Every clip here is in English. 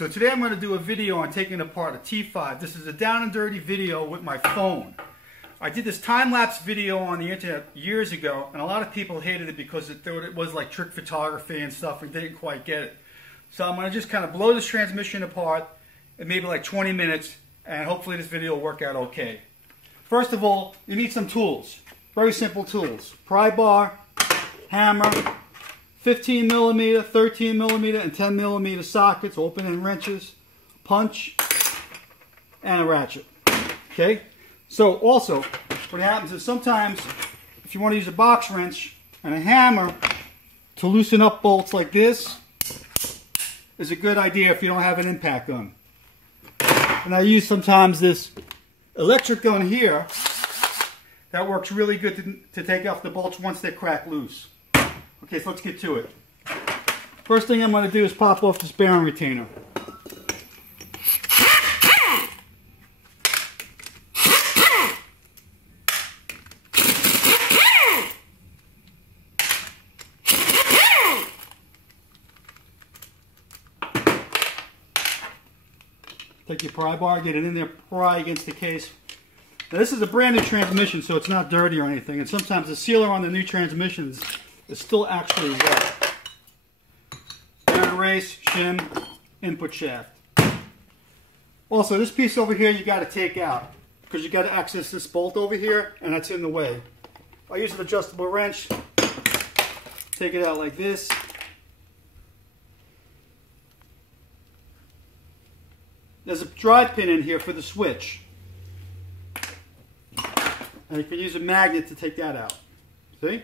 So today I'm going to do a video on taking apart a T5. This is a down and dirty video with my phone. I did this time-lapse video on the internet years ago, and a lot of people hated it because it thought it was like trick photography and stuff and didn't quite get it. So I'm going to just kind of blow this transmission apart in maybe like 20 minutes, and hopefully this video will work out okay. First of all, you need some tools. Very simple tools. Pry bar, hammer, 15 millimeter, 13 millimeter, and 10 millimeter sockets, open end wrenches, punch, and a ratchet. Okay? So also, what happens is sometimes if you want to use a box wrench and a hammer to loosen up bolts like this is a good idea if you don't have an impact gun. And I use sometimes this electric gun here that works really good to take off the bolts once they're cracked loose. Okay, so let's get to it. First thing I'm going to do is pop off this bearing retainer. Take your pry bar, get it in there, pry against the case. Now this is a brand new transmission, so it's not dirty or anything, and sometimes the sealer on the new transmissions is still actually wet. Bearing race, shim, input shaft. Also, this piece over here you got to take out because you got to access this bolt over here, and that's in the way. I use an adjustable wrench. Take it out like this. There's a drive pin in here for the switch. And you can use a magnet to take that out. See?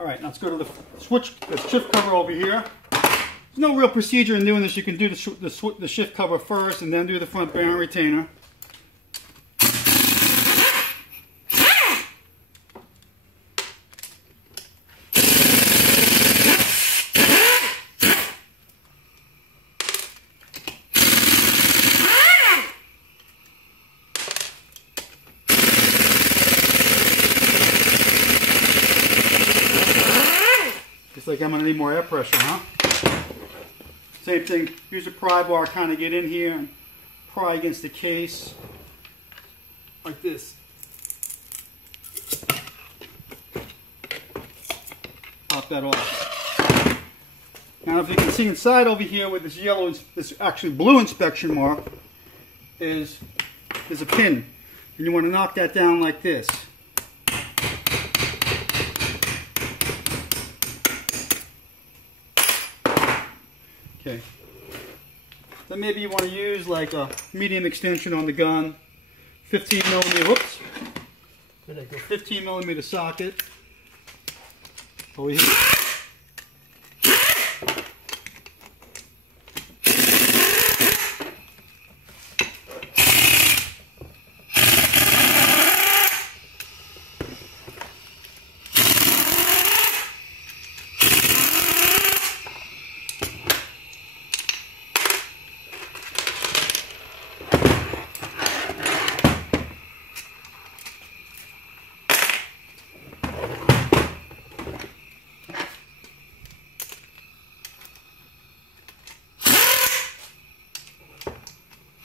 Alright, now let's go to the shift cover over here. There's no real procedure in doing this. You can do the shift cover first and then do the front bearing retainer. Like I'm going to need more air pressure, huh? Same thing, use a pry bar, kind of get in here and pry against the case like this. Pop that off. Now if you can see inside over here with this yellow, this actually blue inspection mark, there's a pin. And you want to knock that down like this. Okay, then maybe you want to use like a medium extension on the gun, 15 millimeter, whoops, there they go, 15 millimeter socket over here.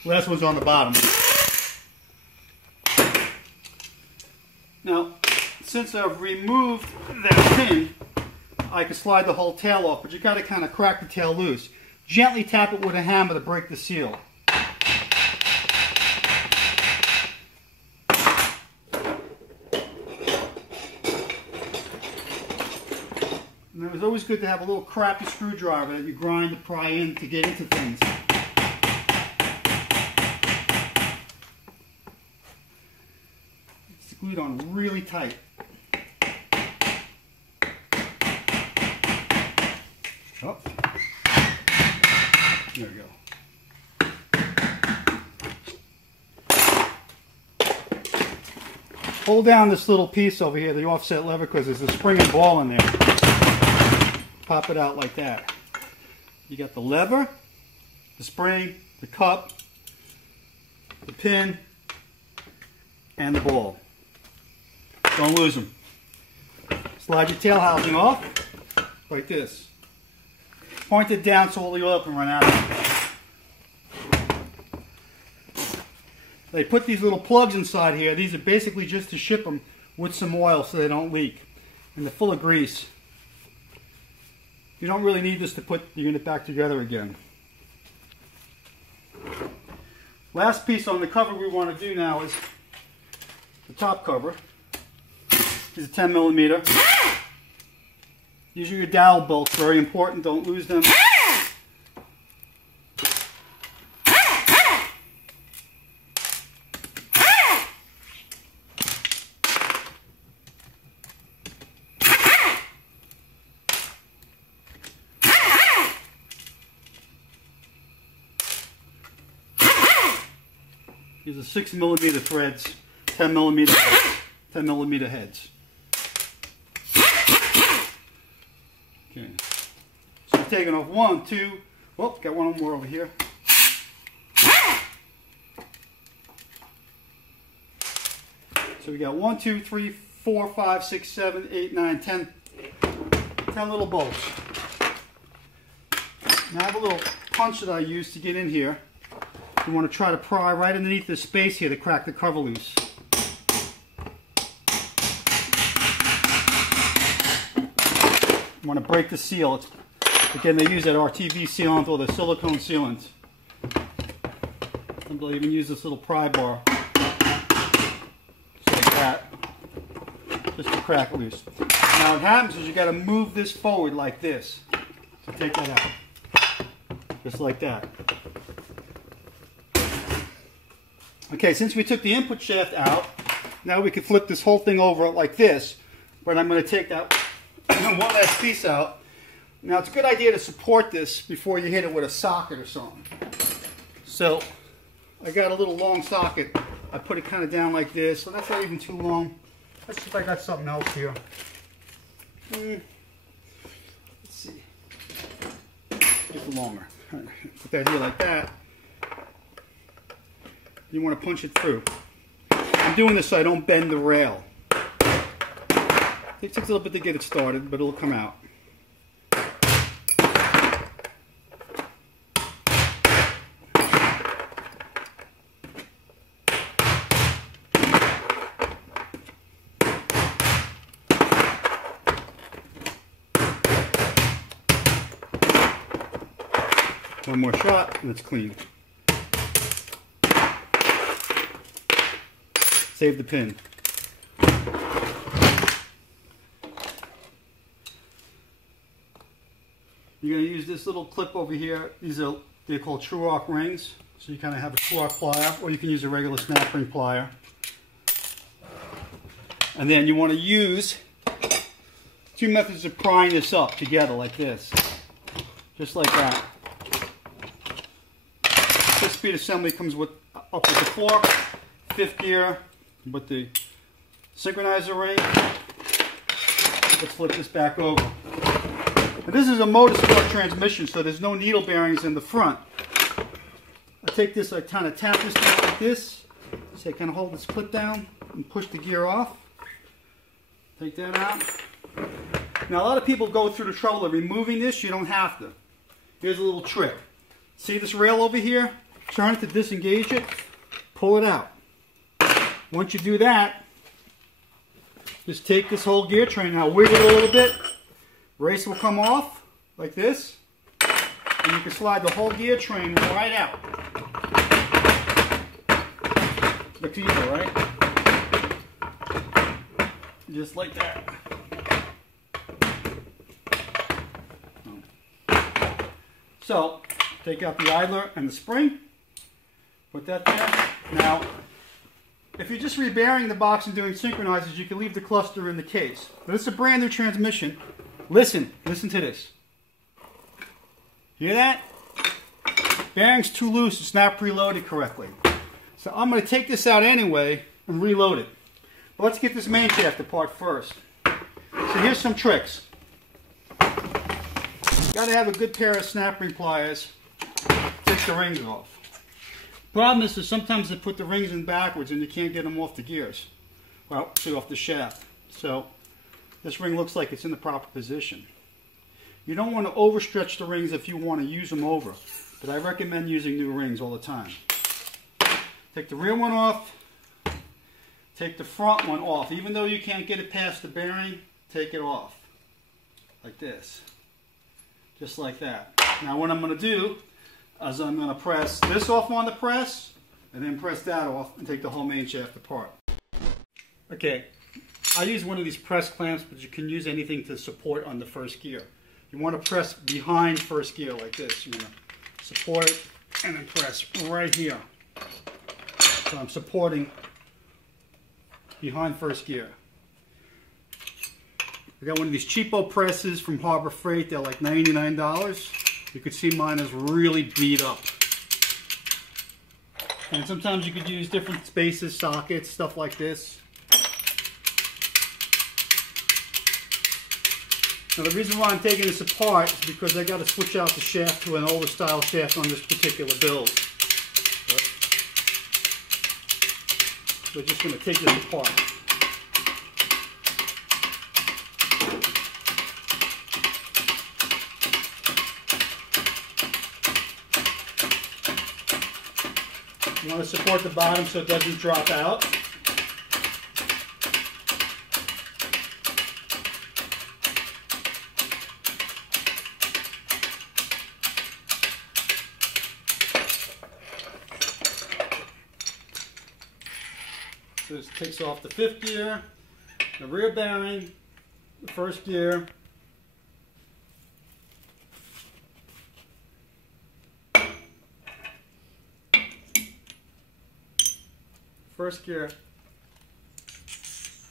Last one's on the bottom. Now, since I've removed that pin, I can slide the whole tail off, but you got to kind of crack the tail loose. Gently tap it with a hammer to break the seal. And it's always good to have a little crappy screwdriver that you grind to pry in to get into things. Glued on really tight. Oh. There we go. Hold down this little piece over here, the offset lever, because there's a spring and ball in there. Pop it out like that. You got the lever, the spring, the cup, the pin, and the ball. Don't lose them. Slide your tail housing off like this. Point it down so all the oil can run out. They put these little plugs inside here. These are basically just to ship them with some oil so they don't leak. And they're full of grease. You don't really need this to put the unit back together again. Last piece on the cover we want to do now is the top cover. This is a 10 millimeter. These are your dowel bolts, very important, don't lose them. These are 6 millimeter threads, 10 millimeter heads. 10 millimeter heads. Okay. So we're taking off 1, 2, whoop, got one more over here. So we got 1, 2, 3, 4, 5, 6, 7, 8, 9, 10 little bolts. Now I have a little punch that I use to get in here. You want to try to pry right underneath the space here to crack the cover loose. You want to break the seal. Again, they use that RTV sealant or the silicone sealant. And they'll even use this little pry bar. Just like that. Just to crack it loose. Now what happens is you got to move this forward like this to take that out. Just like that. Okay, since we took the input shaft out, now we can flip this whole thing over like this. But I'm going to take that one last piece out. Now it's a good idea to support this before you hit it with a socket or something. So I got a little long socket. I put it kind of down like this, so that's not even too long. Let's see if I got something else here. Let's see. It's longer. Put that here like that. You want to punch it through. I'm doing this so I don't bend the rail. It takes a little bit to get it started, but it'll come out. One more shot and it's clean. Save the pin. You're going to use this little clip over here. They're called true arc rings. So you kind of have a true arc plier, or you can use a regular snap ring plier. And then you want to use 2 methods of prying this up together like this. Just like that. This speed assembly comes up with the fork, 5th gear, with the synchronizer ring. Let's flip this back over. Now this is a Motorsport transmission, so there's no needle bearings in the front. I take this, I kind of tap this down like this. So I kind of hold this clip down and push the gear off. Take that out. Now a lot of people go through the trouble of removing this. You don't have to. Here's a little trick. See this rail over here? Turn it to disengage it. Pull it out. Once you do that, just take this whole gear train now, wiggle it a little bit. Race will come off like this, and you can slide the whole gear train right out. Looks easy, right? Just like that. So, take out the idler and the spring. Put that there. Now, if you're just rebearing the box and doing synchronizers, you can leave the cluster in the case. But it's a brand new transmission. Listen to this. Hear that? Bearing's too loose, it's not preloaded correctly. So I'm going to take this out anyway and reload it. But let's get this main shaft apart first. So here's some tricks. Got to have a good pair of snap ring pliers to take the rings off. Problem is that sometimes they put the rings in backwards and you can't get them off the gears. Well, off the shaft. So this ring looks like it's in the proper position. You don't want to overstretch the rings if you want to use them over, but I recommend using new rings all the time. Take the rear one off, take the front one off. Even though you can't get it past the bearing, take it off. Like this. Just like that. Now what I'm going to do is I'm going to press this off on the press, and then press that off and take the whole main shaft apart. Okay, I use one of these press clamps, but you can use anything to support on the first gear. You want to press behind first gear like this. You're going to support it and then press right here. So I'm supporting behind first gear. I got one of these cheapo presses from Harbor Freight. They're like $99. You can see mine is really beat up. And sometimes you could use different spaces, sockets, stuff like this. Now the reason why I'm taking this apart is because I got to switch out the shaft to an older style shaft on this particular build. We're just going to take this apart. You want to support the bottom so it doesn't drop out. So this takes off the fifth gear, the rear bearing, the first gear, first gear,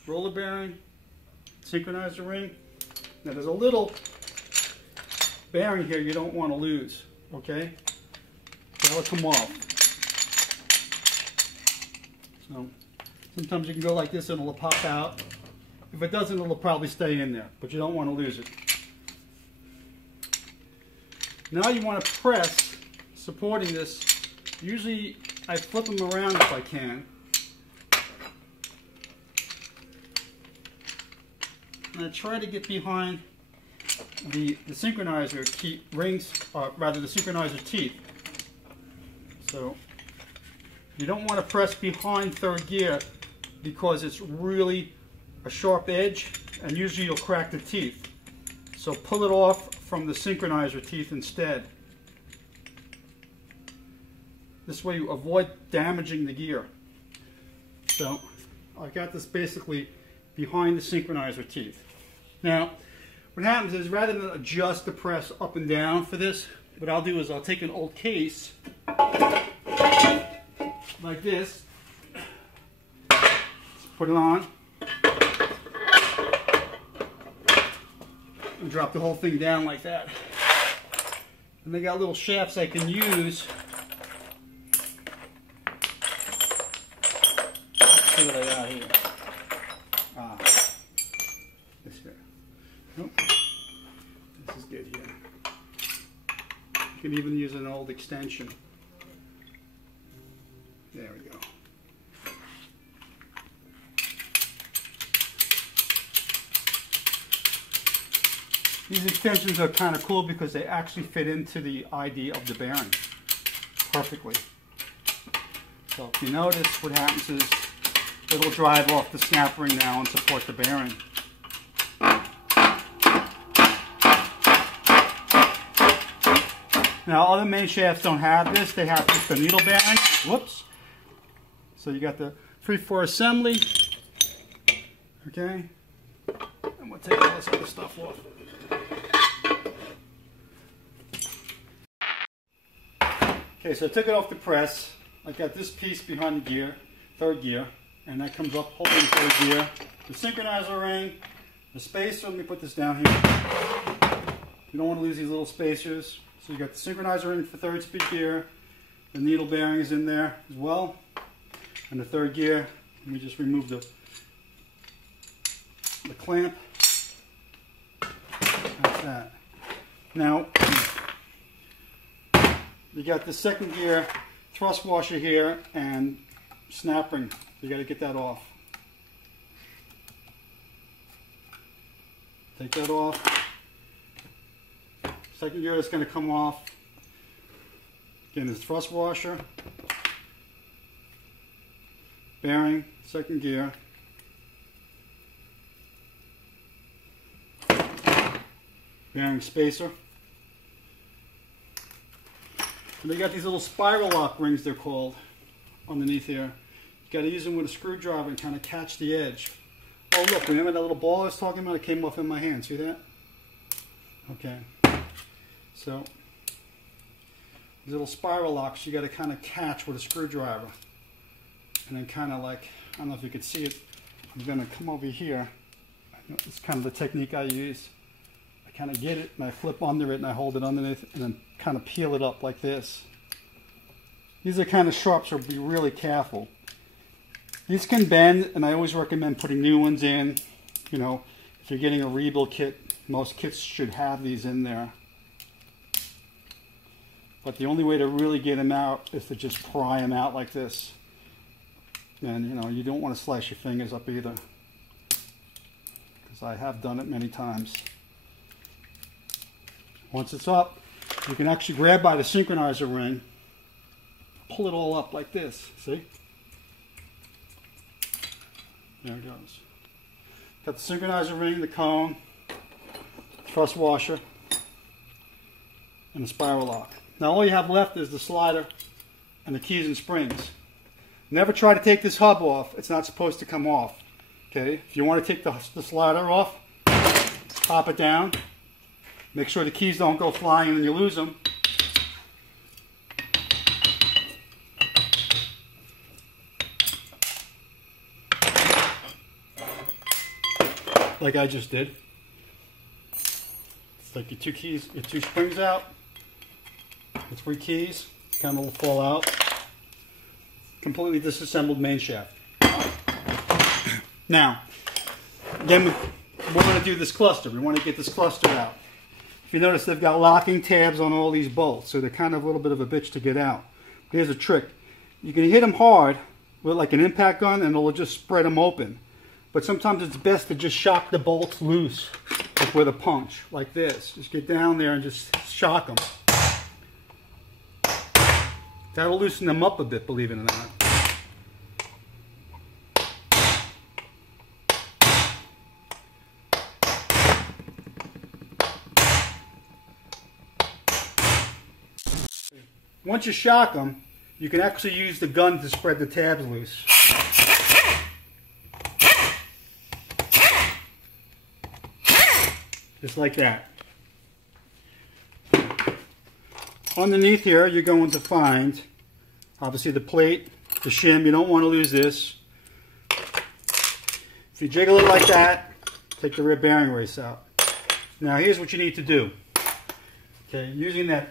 roller bearing, synchronizer ring. Now there's a little bearing here you don't want to lose, okay? That'll come off. So sometimes you can go like this and it'll pop out. If it doesn't, it'll probably stay in there, but you don't want to lose it. Now you want to press, supporting this. Usually I flip them around if I can. And I try to get behind the synchronizer key rings, or rather the synchronizer teeth. So you don't want to press behind third gear because it's really a sharp edge and usually you'll crack the teeth. So pull it off from the synchronizer teeth instead. This way you avoid damaging the gear. So I got this basically behind the synchronizer teeth. Now what happens is, rather than adjust the press up and down for this, what I'll do is I'll take an old case like this, put it on, and drop the whole thing down like that. And they got little shafts I can use. Let's see what I got here. This here. Nope. This is good here. You can even use an old extension. There we go. These extensions are kind of cool because they actually fit into the ID of the bearing perfectly. So if you notice, what happens is it'll drive off the snap ring now and support the bearing. Now other main shafts don't have this, they have just the needle bearing. Whoops. So you got the 3/4 assembly. Okay. And we'll take all this other stuff off. Okay, so I took it off the press. I got this piece behind the gear, third gear, and that comes up holding third gear. The synchronizer ring, the spacer. Let me put this down here. You don't want to lose these little spacers. So you got the synchronizer ring for third speed gear. The needle bearing is in there as well. And the third gear, let me just remove the clamp. That's that. Now, you got the second gear thrust washer here and snap ring. You got to get that off. Take that off. Second gear that's going to come off. Again, this thrust washer, bearing, second gear. Bearing spacer. And they got these little spiral lock rings, they're called, underneath here. You got to use them with a screwdriver and kind of catch the edge. Oh look, remember that little ball I was talking about? It came off in my hand. See that? Okay. So these little spiral locks you got to kind of catch with a screwdriver. And then kind of like, I don't know if you could see it, I'm going to come over here. It's kind of the technique I use. I kind of get it and I flip under it and I hold it underneath and then kind of peel it up like this. These are kind of sharp, so be really careful. These can bend, and I always recommend putting new ones in. You know, if you're getting a rebuild kit, most kits should have these in there. But the only way to really get them out is to just pry them out like this. And you know, you don't want to slice your fingers up either, because I have done it many times. Once it's up, you can actually grab by the synchronizer ring, pull it all up like this, see? There it goes. Got the synchronizer ring, the cone, thrust washer, and the spiral lock. Now all you have left is the slider and the keys and springs. Never try to take this hub off. It's not supposed to come off. Okay, if you want to take the slider off, pop it down. Make sure the keys don't go flying and you lose them. Like I just did. It's like your two springs out, your 3 keys, kind of will fall out. Completely disassembled main shaft. Now, then we're going to do this cluster. We want to get this cluster out. If you notice, they've got locking tabs on all these bolts, so they're kind of a little bit of a bitch to get out. Here's a trick. You can hit them hard with like an impact gun and it'll just spread them open. But sometimes it's best to just shock the bolts loose, like with a punch, like this. Just get down there and just shock them. That'll loosen them up a bit, believe it or not. Once you shock them, you can actually use the gun to spread the tabs loose. Just like that. Underneath here, you're going to find, obviously, the plate, the shim. You don't want to lose this. If you jiggle it like that, take the rear bearing race out. Now, here's what you need to do. Okay, using that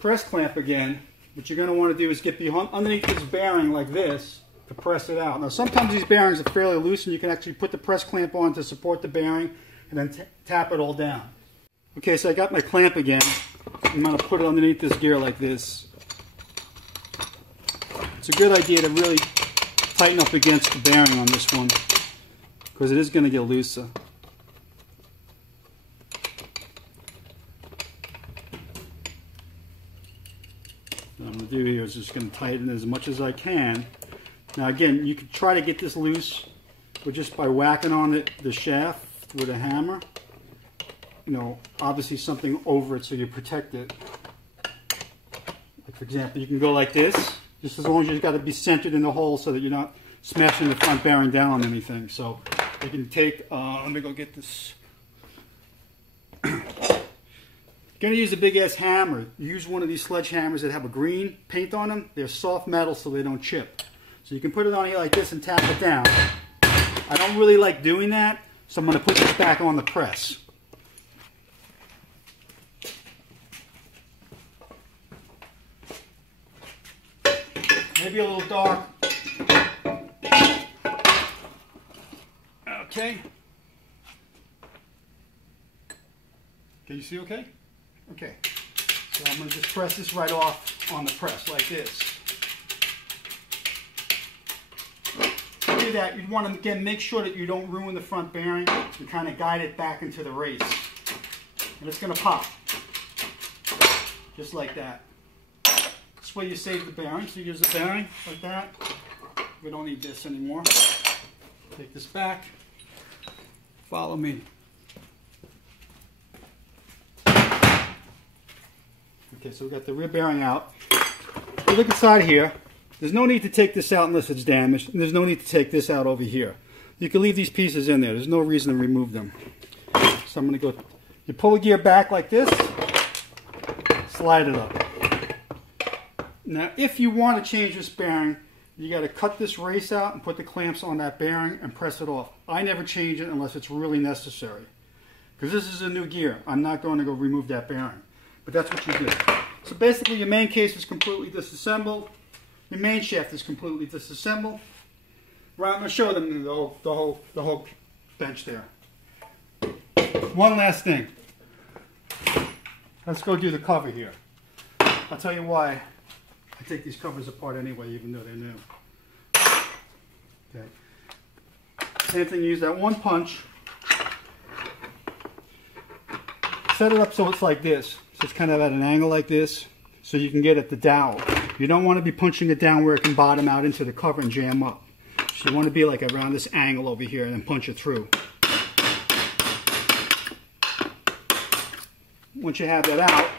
press clamp again, what you're going to want to do is get underneath this bearing like this to press it out. Now, sometimes these bearings are fairly loose, and you can actually put the press clamp on to support the bearing, and then tap it all down. Okay, so I got my clamp again. I'm going to put it underneath this gear like this. It's a good idea to really tighten up against the bearing on this one, because it is going to get looser. What I'm going to do here is just going to tighten as much as I can. Now again, you can try to get this loose, but just by whacking on it, the shaft, with a hammer, you know, obviously something over it so you protect it. Like for example, you can go like this, just as long as you've got to be centered in the hole so that you're not smashing the front bearing down on anything. So you can take, let me go get this. You're going to use a big ass hammer. Use one of these sledgehammers that have a green paint on them. They're soft metal so they don't chip. So you can put it on here like this and tap it down. I don't really like doing that, so I'm going to put this back on the press. Maybe a little dark. Okay. Can you see okay? Okay. So I'm going to just press this right off on the press like this. To do that, you'd want to, again, make sure that you don't ruin the front bearing and kind of guide it back into the race. And it's going to pop. just like that. This way you save the bearing. So you use the bearing like that. We don't need this anymore. Take this back. Follow me. Okay, so we got the rear bearing out. Look inside here. There's no need to take this out unless it's damaged, and there's no need to take this out over here. You can leave these pieces in there. There's no reason to remove them. So I'm going to go, you pull the gear back like this, slide it up. Now if you want to change this bearing, you got to cut this race out and put the clamps on that bearing and press it off. I never change it unless it's really necessary. Because this is a new gear. I'm not going to go remove that bearing. But that's what you do. So basically your main case is completely disassembled. Your main shaft is completely disassembled. Right, I'm going to show them the whole bench there. One last thing. Let's go do the cover here. I'll tell you why I take these covers apart anyway, even though they're new. Okay. Same thing, use that one punch. Set it up so it's like this. So it's kind of at an angle like this, so you can get at the dowel. You don't want to be punching it down where it can bottom out into the cover and jam up. So you want to be like around this angle over here and then punch it through. Once you have that out,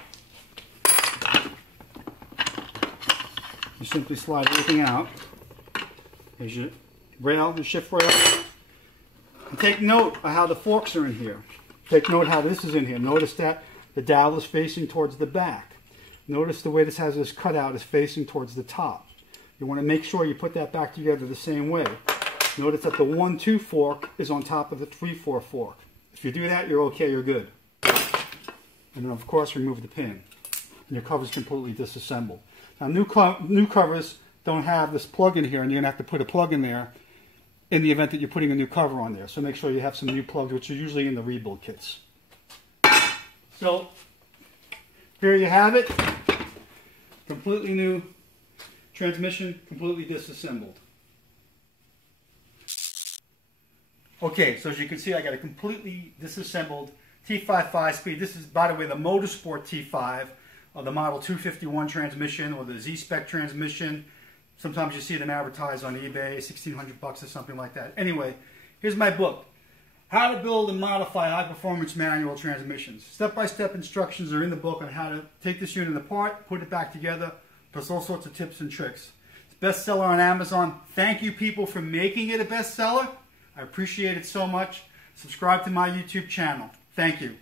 you simply slide everything out. Here's your rail, your shift rail. And take note of how the forks are in here. Take note how this is in here. Notice that the dowel is facing towards the back. Notice the way this has this cutout is facing towards the top. You want to make sure you put that back together the same way. Notice that the 1-2 fork is on top of the 3-4 fork. If you do that, you're okay, you're good. And then of course remove the pin. And your cover is completely disassembled. Now new covers don't have this plug in here, and you're going to have to put a plug in there in the event that you're putting a new cover on there. So make sure you have some new plugs, which are usually in the rebuild kits. So here you have it. Completely new transmission, completely disassembled. Okay, so as you can see, I got a completely disassembled T5 5-speed. This is, by the way, the Motorsport T5, or the Model 251 transmission, or the Z-Spec transmission. Sometimes you see them advertised on eBay, $1,600 or something like that. Anyway, here's my book, How to Build and Modify High-Performance Manual Transmissions. Step-by-step instructions are in the book on how to take this unit apart, put it back together, plus all sorts of tips and tricks. It's a bestseller on Amazon. Thank you, people, for making it a bestseller. I appreciate it so much. Subscribe to my YouTube channel. Thank you.